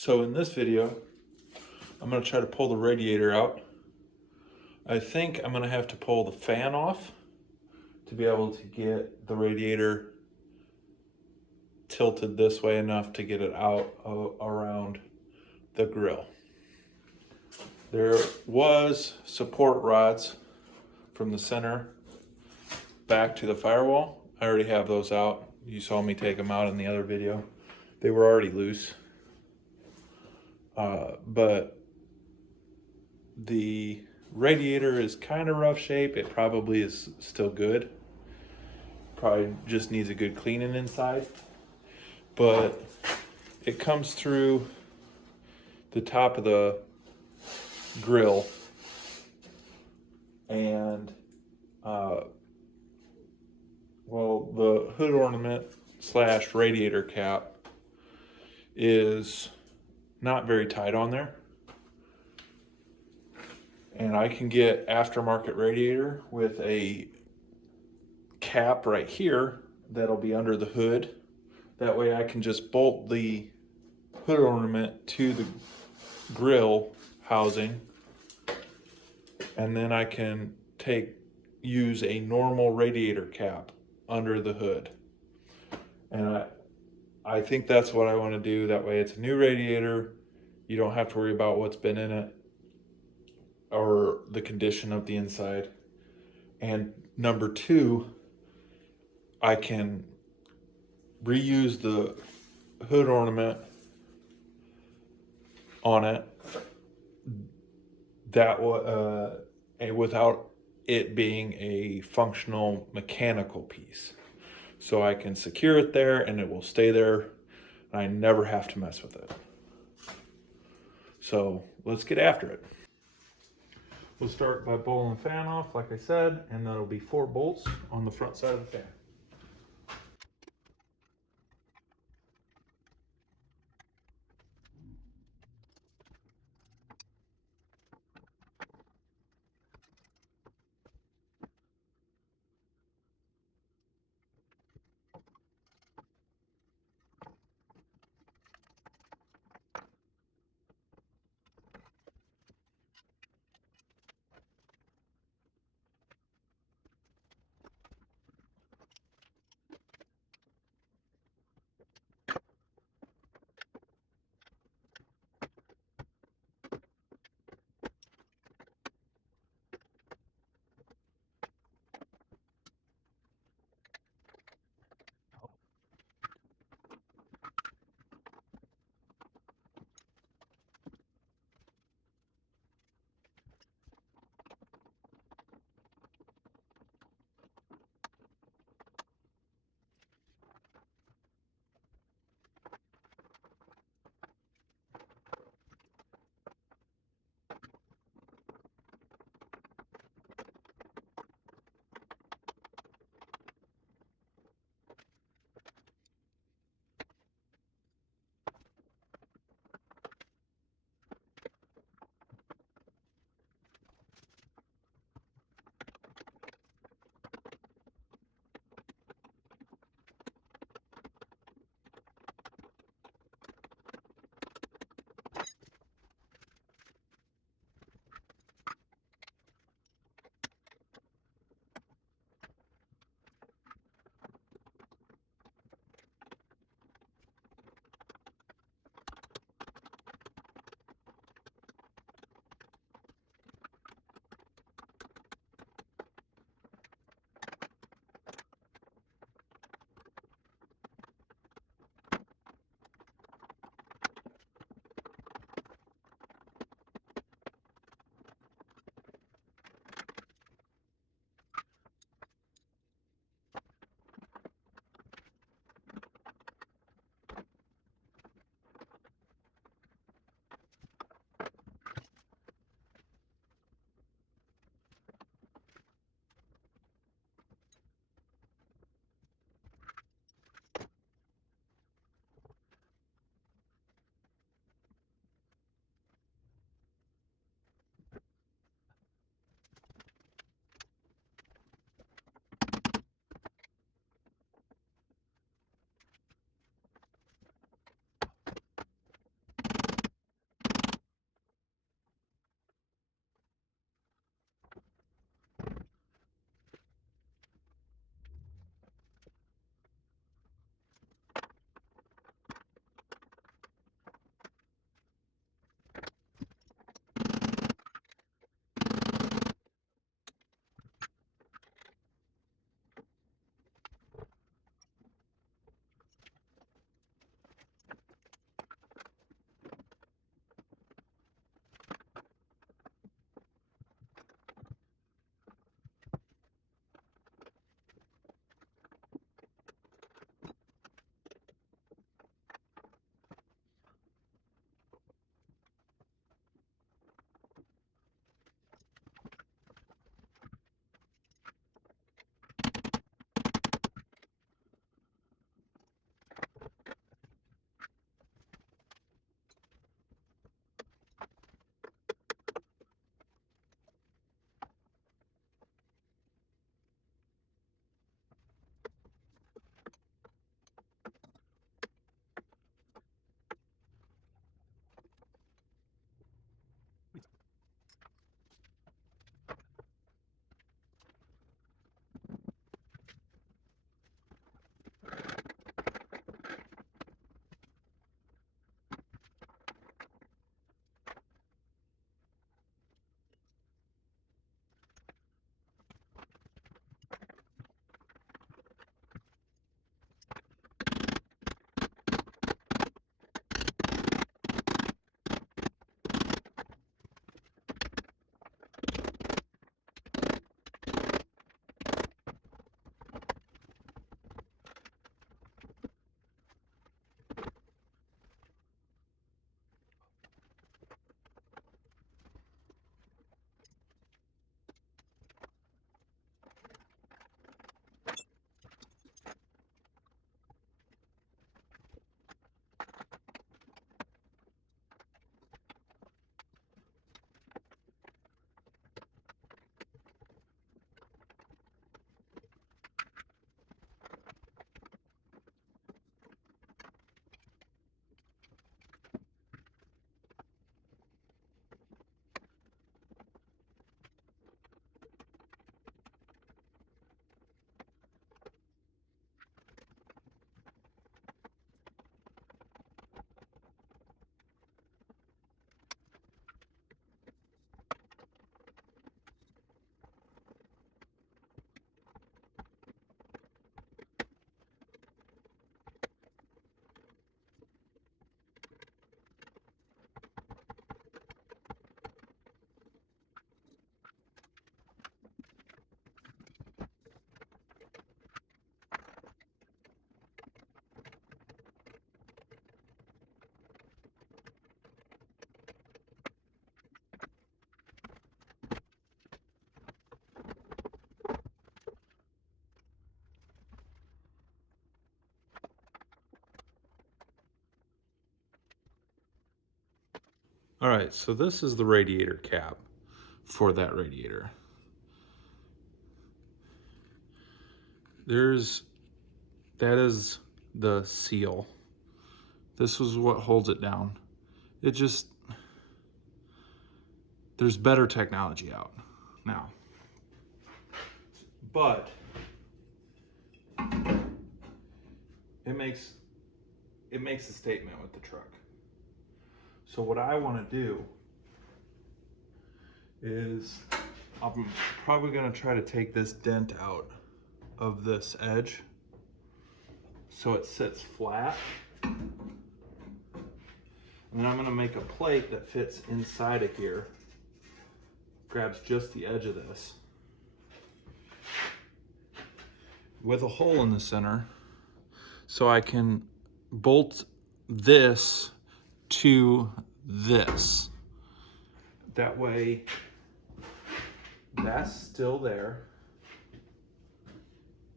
So in this video, I'm going to try to pull the radiator out. I think I'm going to have to pull the fan off to be able to get the radiator tilted this way enough to get it out around the grill. There was support rods from the center back to the firewall. I already have those out. You saw me take them out in the other video. They were already loose. But the radiator is kind of rough shape. It probably is still good. Probably just needs a good cleaning inside. But it comes through the top of the grill and well, the hood ornament / radiator cap is not very tight on there. And I can get aftermarket radiator with a cap right here that'll be under the hood. That way I can just bolt the hood ornament to the grill housing, and then I can use a normal radiator cap under the hood. And I think that's what I want to do. That way it's a new radiator. You don't have to worry about what's been in it or the condition of the inside. And number two, I can reuse the hood ornament on it without it being a functional mechanical piece. So I can secure it there and it will stay there and I never have to mess with it. So let's get after it. We'll start by bolting the fan off, like I said, and that'll be 4 bolts on the front side of the fan. All right, so this is the radiator cap for that radiator. That is the seal. This is what holds it down. There's better technology out now. But it makes a statement with the truck. So what I want to do is I'm probably going to try to take this dent out of this edge so it sits flat. And then I'm going to make a plate that fits inside of here, grabs just the edge of this, with a hole in the center, so I can bolt this to this. That way, that's still there.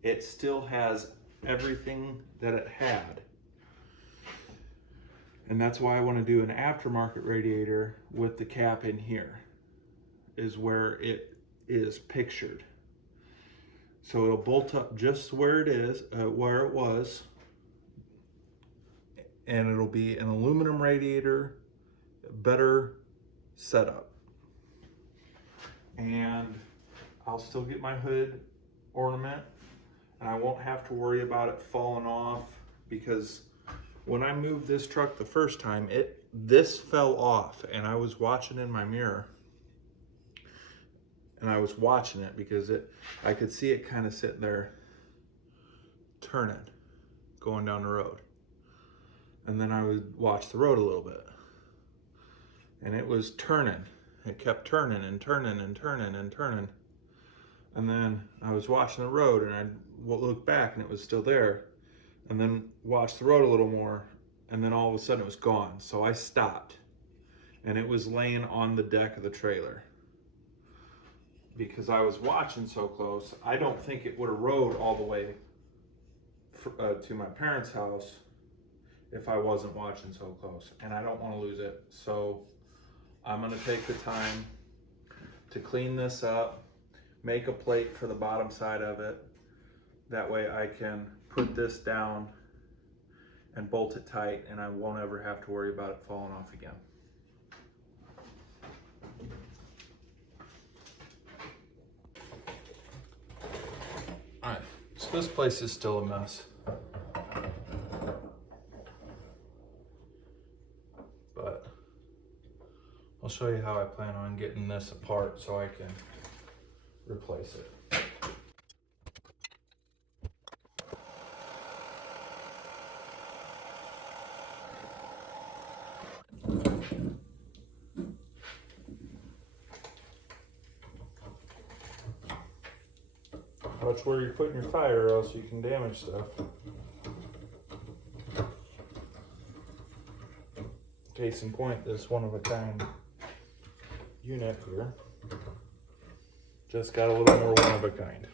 It still has everything that it had. And that's why I want to do an aftermarket radiator with the cap in here, is where it is pictured. So it'll bolt up just where it is, where it was, and it'll be an aluminum radiator, better setup. And I'll still get my hood ornament, and I won't have to worry about it falling off, because when I moved this truck the first time, this fell off, and I was watching in my mirror, and I was watching it because I could see it kind of sitting there turning, going down the road. And then I would watch the road a little bit, and it was turning. It kept turning and turning and turning and turning. And then I was watching the road, and I'd look back, and it was still there. And then watch the road a little more, and then all of a sudden it was gone. So I stopped, and it was laying on the deck of the trailer. Because I was watching so close, I don't think it would have rode all the way to my parents' house if I wasn't watching so close, and I don't want to lose it. So I'm going to take the time to clean this up, make a plate for the bottom side of it. That way I can put this down and bolt it tight, and I won't ever have to worry about it falling off again. All right, so this place is still a mess. But I'll show you how I plan on getting this apart so I can replace it. Watch where you're putting your fire, or else you can damage stuff. Case in point, this one-of-a-kind unit here just got a little more one-of-a-kind.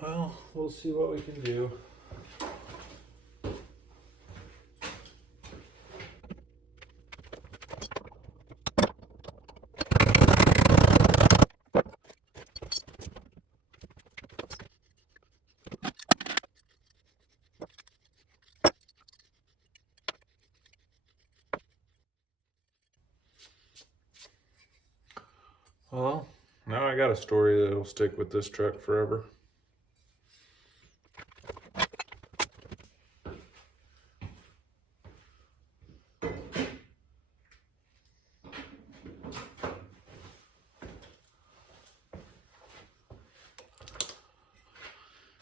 Well, we'll see what we can do. Well, now I got a story that'll stick with this truck forever.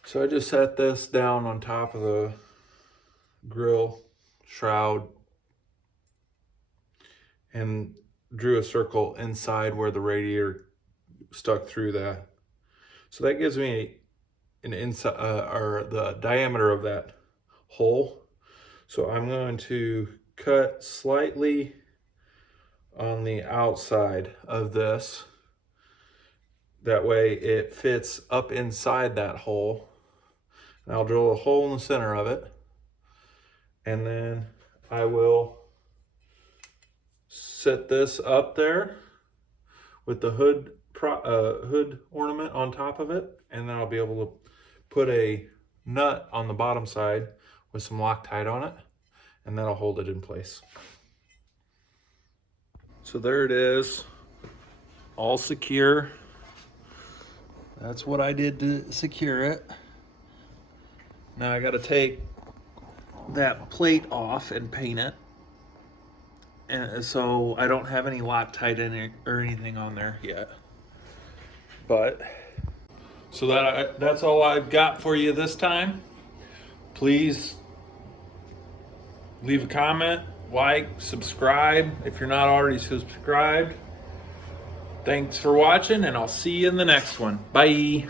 So I just set this down on top of the grill shroud, and drew a circle inside where the radiator stuck through that. So that gives me an inside or the diameter of that hole. So I'm going to cut slightly on the outside of this. That way it fits up inside that hole. And I'll drill a hole in the center of it. And then I will set this up there with the hood ornament on top of it. And then I'll be able to put a nut on the bottom side with some Loctite on it. And that'll hold it in place. So there it is, all secure. That's what I did to secure it. Now I gotta take that plate off and paint it. And so I don't have any Loctite in it or anything on there yet. But, so that's all I've got for you this time. Please leave a comment, like, subscribe if you're not already subscribed. Thanks for watching, and I'll see you in the next one. Bye.